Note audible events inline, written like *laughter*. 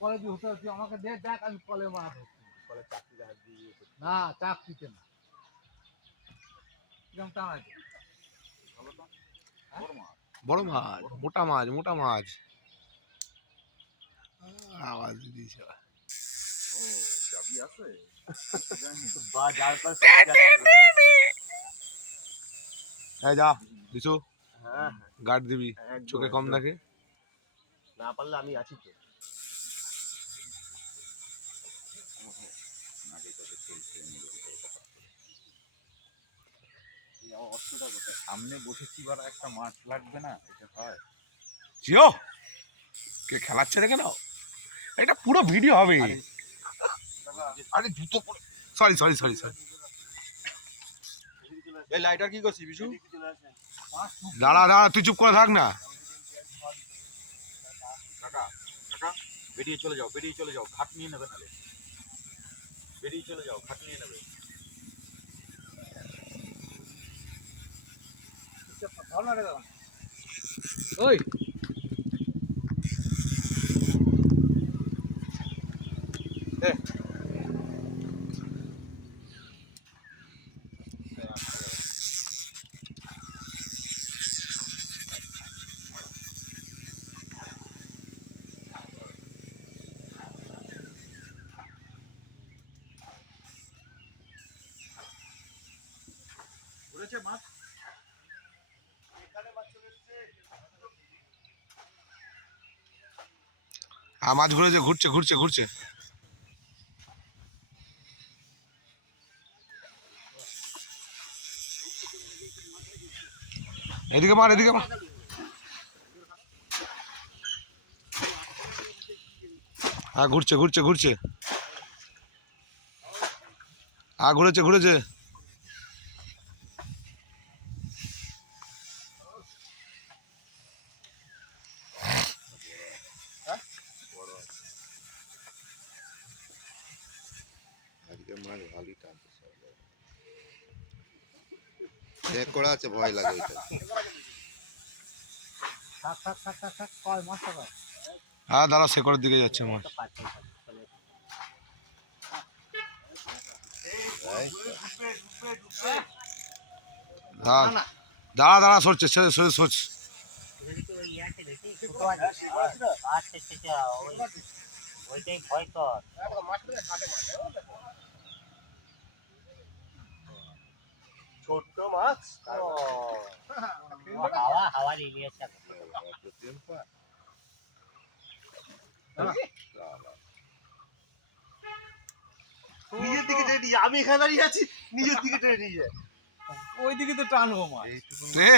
কলে দিয়ে হতে হচ্ছে আমাকে দে দেখ আমি কলে মাছ ধরছি কলে চাকরি দিয়ে না চাকরিতে না। কিরম টান আছে। বড় মাছ। মোটা মাছ মোটা মাছ। আওয়াজ দিয়েছে *laughs* যা দিছু হ্যাঁ। গার্ড দিবি। চোখে কম। দেখে। না পারলে আমি আছি তো। সামনে বসেছি বার একটা মাছ লাগবে না এটা হয়। জিও কে খেলাচ্ছে রে কেন? এটা পুরো ভিডিও হবে। আরে, আরে জুতো পরে সরি সরি সরি সরি এই লাইটার কি করছিস বিশু? দাঁড়া দাঁড়া তুই চুপ করে থাক না। কাকা কাকা বেরিয়ে চলে যাও বেরিয়ে চলে যাও ঘাট নিয়ে নেবে নালে। বেরিয়ে চলে যাও ঘাট নিয়ে নেবে। ওই। রে ওই মাছ। মাছ ঘুরেছে ঘুরছে ঘুরছে ঘুরছে। এদিকে মার এদিকে মার। হ্যাঁ ঘুরছে ঘুরছে ঘুরছে। হ্যাঁ ঘুরেছে ঘুরেছে। আজকে মাছ ভালোই টানছে চেক করা আছে ভয় লাগে টাকা হ্যাঁ দাঁড়া শেকড়ের দিকে যাচ্ছে মাছ দাঁড়া দাঁড়া দাঁড়া সরছে সরে সরে সরছে। ওইটাই ভয় কর। ছোট্ট মাছ? হাওয়া হাওয়া লিলিয়েছে নিজের দিকে টেনে নিয়ে আমি এখানে দাঁড়িয়ে আছি নিজের দিকে টেনে নিয়ে ওই দিকে তো টানবো মাছ। এ,